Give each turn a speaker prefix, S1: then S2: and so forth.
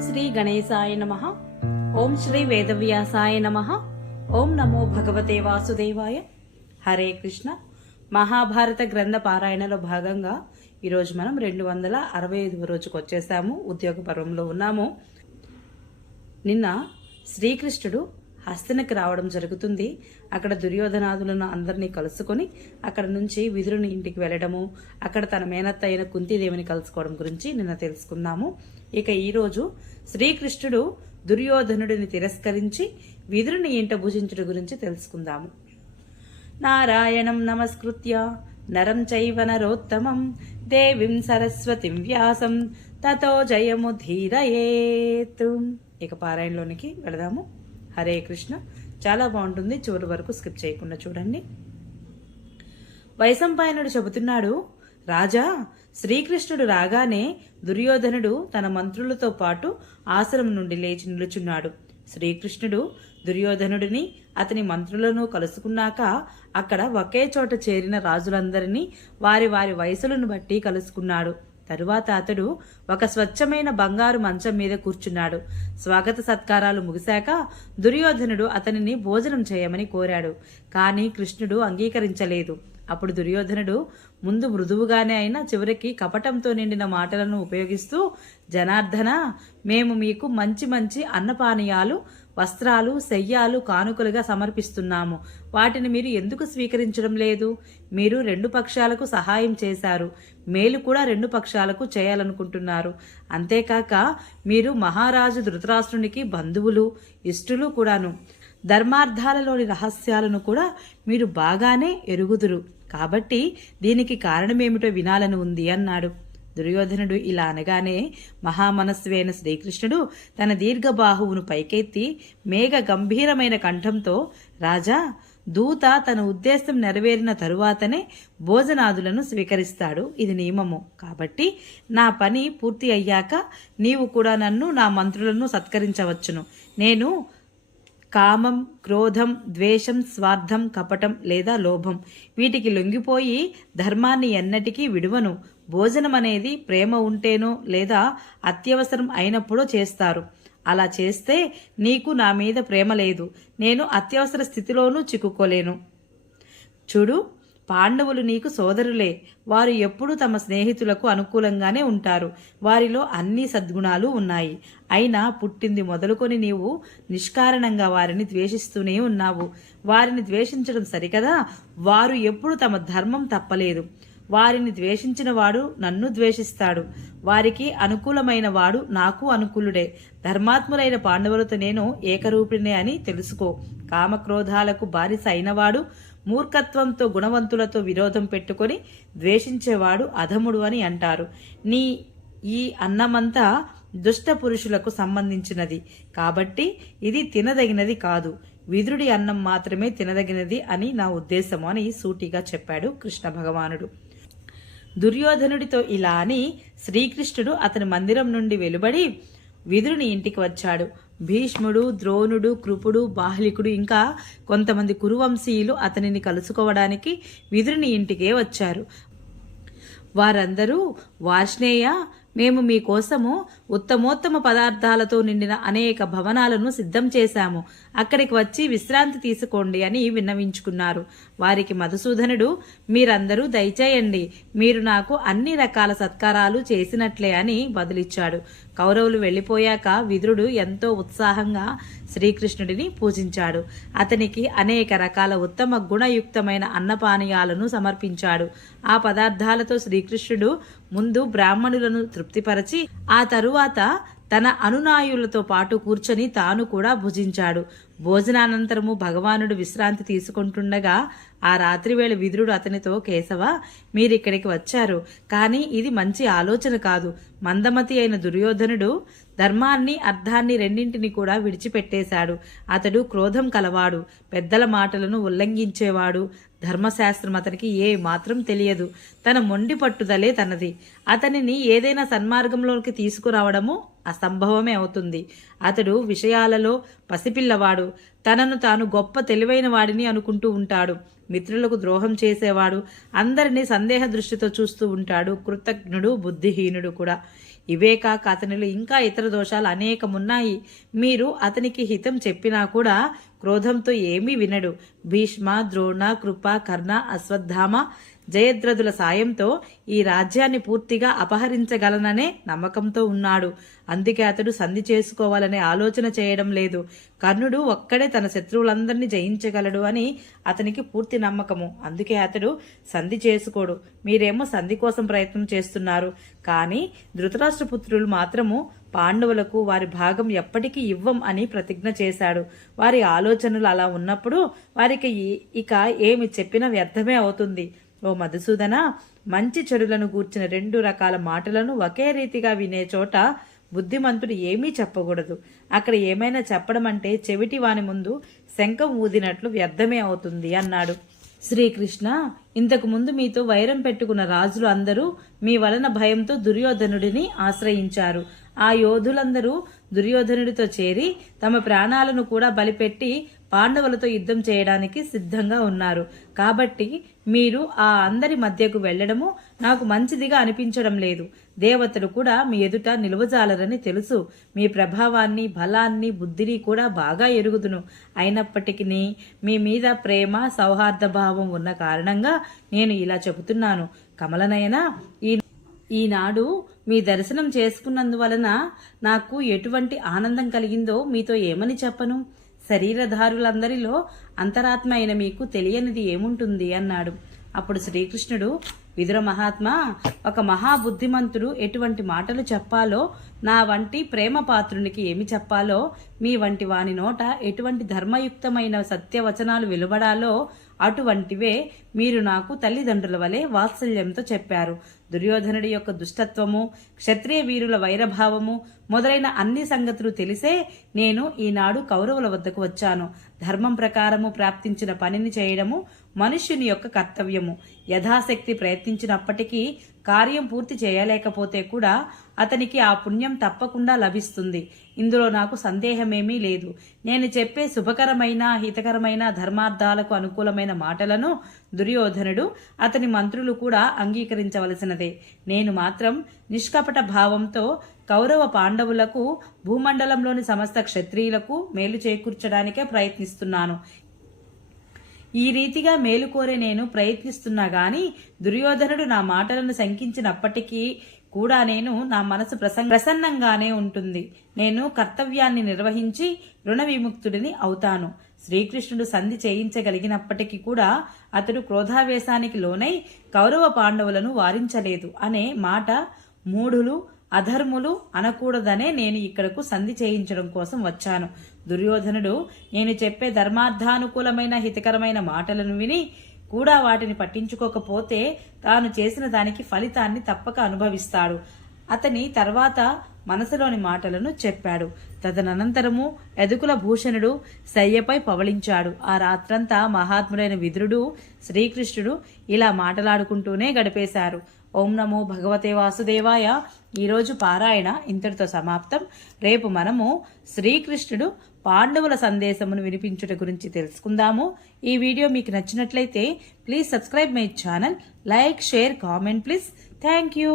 S1: శ్రీ గణేశాయ నమ. ఓం శ్రీ వేదవ్యాసాయ నమ. ఓం నమో భగవతే వాసుదేవాయ. హరే కృష్ణ. మహాభారత గ్రంథ పారాయణలో భాగంగా ఈరోజు మనం రెండు వందల అరవై ఐదవ రోజుకు వచ్చేసాము. ఉద్యోగ పర్వంలో ఉన్నాము. నిన్న శ్రీకృష్ణుడు హస్తినకి రావడం జరుగుతుంది. అక్కడ దుర్యోధనాదులను అందరినీ కలుసుకొని అక్కడ నుంచి విధురుని ఇంటికి వెళ్ళడము అక్కడ తన మేనత్త అయిన కుంతిదేవిని కలుసుకోవడం గురించి నిన్న తెలుసుకుందాము. ఇక ఈరోజు శ్రీకృష్ణుడు దుర్యోధనుడిని తిరస్కరించి విధురుని ఇంట భుజించడం గురించి తెలుసుకుందాము. నారాయణం నమస్కృత్య నరం చైవ నరోత్తమం దేవిం సరస్వతిం వ్యాసం తతో జయము ధీరయేతు. ఇక పారాయణలోనికి వెళదాము. హరే కృష్ణ. చాలా బాగుంటుంది. చివరి వరకు స్కిప్ చేయకుండా చూడండి. వైశంపాయనుడు చెబుతున్నాడు రాజా శ్రీకృష్ణుడు రాగానే దుర్యోధనుడు తన మంత్రులతో పాటు ఆశ్రమం నుండి లేచి నిలుచున్నాడు. శ్రీకృష్ణుడు దుర్యోధనుడిని అతని మంత్రులను కలుసుకున్నాక అక్కడ ఒకే చోట చేరిన రాజులందరినీ వారి వారి వయసులను బట్టి కలుసుకున్నాడు. తరువాత అతడు ఒక స్వచ్ఛమైన బంగారు మంచం మీద కూర్చున్నాడు. స్వాగత సత్కారాలు ముగిశాక దుర్యోధనుడు అతనిని భోజనం చేయమని కోరాడు. కానీ కృష్ణుడు అంగీకరించలేదు. అప్పుడు దుర్యోధనుడు ముందు మృదువుగానే అయినా చివరికి కపటంతో నిండిన మాటలను ఉపయోగిస్తూ జనార్దన మేము మీకు మంచి మంచి అన్నపానీయాలు వస్త్రాలు శయ్యాలు కానుకలుగా సమర్పిస్తున్నాము. వాటిని మీరు ఎందుకు స్వీకరించడం లేదు? మీరు రెండు పక్షాలకు సహాయం చేశారు. మేలు కూడా రెండు పక్షాలకు చేయాలనుకుంటున్నారు. అంతేకాక మీరు మహారాజు ధృతరాష్ట్రునికి బంధువులు ఇష్టులు కూడాను. ధర్మార్థాలలోని రహస్యాలను కూడా మీరు బాగానే ఎరుగుదురు. కాబట్టి దీనికి కారణమేమిటో వినాలని ఉంది అన్నాడు. దుర్యోధనుడు ఇలా అనగానే మహామనస్వైన శ్రీకృష్ణుడు తన దీర్ఘబాహువును పైకెత్తి మేఘ గంభీరమైన కంఠంతో రాజా దూత తన ఉద్దేశం నెరవేరిన తరువాతనే భోజనాదులను స్వీకరిస్తాడు. ఇది నియమము. కాబట్టి నా పని పూర్తి అయ్యాక నీవు కూడా నన్ను నా మంత్రులను సత్కరించవచ్చును. నేను కామం క్రోధం ద్వేషం స్వార్థం కపటం లేదా లోభం వీటికి లొంగిపోయి ధర్మాన్ని ఎన్నటికీ విడువను. భోజనం అనేది ప్రేమ ఉంటేనో లేదా అత్యవసరం అయినప్పుడో చేస్తారు. అలా చేస్తే నీకు నా మీద ప్రేమ లేదు. నేను అత్యవసర స్థితిలోనూ చిక్కుకోలేను. చూడు పాండవులు నీకు సోదరులే. వారు ఎప్పుడూ తమ స్నేహితులకు అనుకూలంగానే ఉంటారు. వారిలో అన్ని సద్గుణాలు ఉన్నాయి. అయినా పుట్టింది మొదలుకొని నీవు నిష్కారణంగా వారిని ద్వేషిస్తూనే ఉన్నావు. వారిని ద్వేషించడం సరికదా? వారు ఎప్పుడు తమ ధర్మం తప్పలేదు. వారిని ద్వేషించిన వాడు నన్ను ద్వేషిస్తాడు. వారికి అనుకూలమైన వాడు నాకు అనుకూలుడే. ధర్మాత్ములైన పాండవులతో నేను ఏకరూపిణే అని తెలుసుకో. కామక్రోధాలకు బారిస అయినవాడు మూర్ఖత్వంతో గుణవంతులతో విరోధం పెట్టుకొని ద్వేషించేవాడు అధముడు అని అంటారు. నీ ఈ అన్నమంతా దుష్ట పురుషులకు సంబంధించినది. కాబట్టి ఇది తినదగినది కాదు. విదురుడి అన్నం మాత్రమే తినదగినది అని నా ఉద్దేశము అని సూటిగా చెప్పాడు కృష్ణ భగవానుడు. దుర్యోధనుడితో ఇలా అని శ్రీకృష్ణుడు అతని మందిరం నుండి వెలుబడి విదురుని ఇంటికి వచ్చాడు. భీష్ముడు ద్రోణుడు కృపుడు బాహ్లికుడు ఇంకా కొంతమంది కురువంశీయులు అతనిని కలుసుకోవడానికి విదురుని ఇంటికే వచ్చారు. వారందరూ వార్ష్ణేయ మేము మీకోసము ఉత్తమోత్తమ పదార్థాలతో నిండిన అనేక భవనాలను సిద్ధం చేశాము. అక్కడికి వచ్చి విశ్రాంతి తీసుకోండి అని విన్నవించుకున్నారు. వారికి మధుసూదనుడు మీరందరూ దయచేయండి. మీరు నాకు అన్ని రకాల సత్కారాలు చేసినట్లే అని బదులిచ్చాడు. కౌరవులు వెళ్ళిపోయాక విదురుడు ఎంతో ఉత్సాహంగా శ్రీకృష్ణుడిని పూజించాడు. అతనికి అనేక రకాల ఉత్తమ గుణయుక్తమైన అన్నపానీయాలను సమర్పించాడు. ఆ పదార్థాలతో శ్రీకృష్ణుడు ముందు బ్రాహ్మణులను తృప్తిపరచి ఆ తరువాత తన అనునాయులతో పాటు కూర్చొని తాను కూడా భుజించాడు. భోజనానంతరము భగవానుడు విశ్రాంతి తీసుకుంటుండగా ఆ రాత్రివేళ విదురుడు అతనితో కేశవ మీరిక్కడికి వచ్చారు. కానీ ఇది మంచి ఆలోచన కాదు. మందమతి అయిన దుర్యోధనుడు ధర్మాన్ని అర్థాన్ని రెండింటిని కూడా విడిచిపెట్టేశాడు. అతడు క్రోధం కలవాడు. పెద్దల మాటలను ఉల్లంఘించేవాడు. ధర్మశాస్త్రం అతనికి ఏ మాత్రం తెలియదు. తన మొండి పట్టుదలే తనది. అతనిని ఏదైనా సన్మార్గంలోకి తీసుకురావడము అసంభవమే అవుతుంది. అతడు విషయాలలో పసిపిల్లవాడు. తనను తాను గొప్ప తెలివైన వాడిని అనుకుంటూ ఉంటాడు. మిత్రులకు ద్రోహం చేసేవాడు. అందరినీ సందేహ దృష్టితో చూస్తూ ఉంటాడు. కృతజ్ఞుడు బుద్ధిహీనుడు కూడా. ఇవే కాక అతనిలో ఇంకా ఇతర దోషాలు అనేకమున్నాయి. మీరు అతనికి హితం చెప్పినా కూడా క్రోధంతో ఏమీ వినడు. భీష్మ ద్రోణ కృప కర్ణ అశ్వత్థామ జయద్రథుల సాయంతో ఈ రాజ్యాన్ని పూర్తిగా అపహరించగలననే నమ్మకంతో ఉన్నాడు. అందుకే అతడు సంధి చేసుకోవాలనే ఆలోచన చేయడం లేదు. కర్ణుడు ఒక్కడే తన శత్రువులందరినీ జయించగలడు అని అతనికి పూర్తి నమ్మకము. అందుకే అతడు సంధి చేసుకోడు. మీరేమో సంధి కోసం ప్రయత్నం చేస్తున్నారు. కానీ ధృతరాష్ట్రపుత్రులు మాత్రము పాండవులకు వారి భాగం ఎప్పటికీ ఇవ్వం అని ప్రతిజ్ఞ చేశాడు. వారి ఆలోచనలు అలా ఉన్నప్పుడు వారికి ఇక ఏమి చెప్పినా వ్యర్థమే అవుతుంది. ఓ మధుసూదన మంచి చెడులను గూర్చిన రెండు రకాల మాటలను ఒకే రీతిగా వినే చోట బుద్ధిమంతుడు ఏమీ చెప్పకూడదు. అక్కడ ఏమైనా చెప్పడం అంటే చెవిటి వాని ముందు శంఖం ఊదినట్లు వ్యర్థమే అవుతుంది అన్నాడు. శ్రీకృష్ణ ఇంతకు ముందు మీతో వైరం పెట్టుకున్న రాజులు అందరూ మీ వలన భయంతో దుర్యోధనుడిని ఆశ్రయించారు. ఆ యోధులందరూ దుర్యోధనుడితో చేరి తమ ప్రాణాలను కూడా బలిపెట్టి పాండవులతో యుద్ధం చేయడానికి సిద్ధంగా ఉన్నారు. కాబట్టి మీరు ఆ అందరి మధ్యకు వెళ్ళడము నాకు మంచిదిగా అనిపించడం లేదు. దేవతలు కూడా మీ ఎదుట నిలువజాలరని తెలుసు. మీ ప్రభావాన్ని బలాన్ని బుద్ధిని కూడా బాగా ఎరుగుదును. అయినప్పటికీ మీ మీద ప్రేమ సౌహార్ద భావం ఉన్న కారణంగా నేను ఇలా చెబుతున్నాను. కమలనయన ఈ ఈనాడు మీ దర్శనం చేసుకున్నందువలన నాకు ఎటువంటి ఆనందం కలిగిందో మీతో ఏమని చెప్పను? శరీరధారులందరిలో అంతరాత్మ అయిన మీకు తెలియనిది ఏముంటుంది? అన్నాడు. అప్పుడు శ్రీకృష్ణుడు విదుర మహాత్మ ఒక మహాబుద్ధిమంతుడు ఎటువంటి మాటలు చెప్పాలో నా వంటి ప్రేమ పాత్రునికి ఏమి చెప్పాలో మీ వంటి వాని నోట ఎటువంటి ధర్మయుక్తమైన సత్యవచనాలు వెలువడాలో అటువంటివే మీరు నాకు తల్లిదండ్రుల వలె వాత్సల్యంతో చెప్పారు. దుర్యోధనుడి యొక్క దుష్టత్వము క్షత్రియ వీరుల వైరభావము మొదలైన అన్ని సంగతులు తెలిసే నేను ఈనాడు కౌరవుల వద్దకు వచ్చాను. ధర్మం ప్రకారము ప్రాప్తించిన పనిని చేయడము మనుష్యుని యొక్క కర్తవ్యము. యథాశక్తి ప్రయత్నించినప్పటికీ కార్యం పూర్తి చేయలేకపోతే కూడా అతనికి ఆ పుణ్యం తప్పకుండా లభిస్తుంది. ఇందులో నాకు సందేహమేమీ లేదు. నేను చెప్పే శుభకరమైన హితకరమైన ధర్మార్థాలకు అనుకూలమైన మాటలను దుర్యోధనుడు అతని మంత్రులు కూడా అంగీకరించవలసినదే. నేను మాత్రం నిష్కపట భావంతో కౌరవ పాండవులకు భూమండలంలోని సమస్త క్షత్రియులకు మేలు చేకూర్చడానికే ప్రయత్నిస్తున్నాను. ఈ రీతిగా మేలు కోరే నేను ప్రయత్నిస్తున్నా గాని దుర్యోధనుడు నా మాటలను శంకించినప్పటికీ కూడా నేను నా మనసు ప్రసన్న ప్రసన్నంగానే ఉంటుంది. నేను కర్తవ్యాన్ని నిర్వహించి రుణ విముక్తుడిని అవుతాను. శ్రీకృష్ణుడు సంధి చేయించగలిగినప్పటికీ కూడా అతడు క్రోధావేశానికి లోనై కౌరవ పాండవులను వారించలేదు అనే మాట మూఢులు అధర్ములు అనకూడదనే నేను ఇక్కడకు సంధి చేయించడం కోసం వచ్చాను. దుర్యోధనుడు నేను చెప్పే ధర్మార్థానుకూలమైన హితకరమైన మాటలను విని కూడా వాటిని పట్టించుకోకపోతే తాను చేసిన దానికి ఫలితాన్ని తప్పక అనుభవిస్తాడు. అతని తర్వాత మనసులోని మాటలను చెప్పాడు. తదనంతరము ఎదుకుల భూషణుడు శయ్యపై పవళించాడు. ఆ రాత్రంతా మహాత్ముడైన విదురుడు శ్రీకృష్ణుడు ఇలా మాటలాడుకుంటూనే గడిపేశారు. ఓం నమో భగవతే వాసుదేవాయ. ఈరోజు పారాయణ ఇంతటితో సమాప్తం. రేపు మనము శ్రీకృష్ణుడు పాండవుల సందేశమును వినిపించుట గురించి తెలుసుకుందాము. ఈ వీడియో మీకు నచ్చినట్లయితే please subscribe my channel. Like share comment please. Thank you.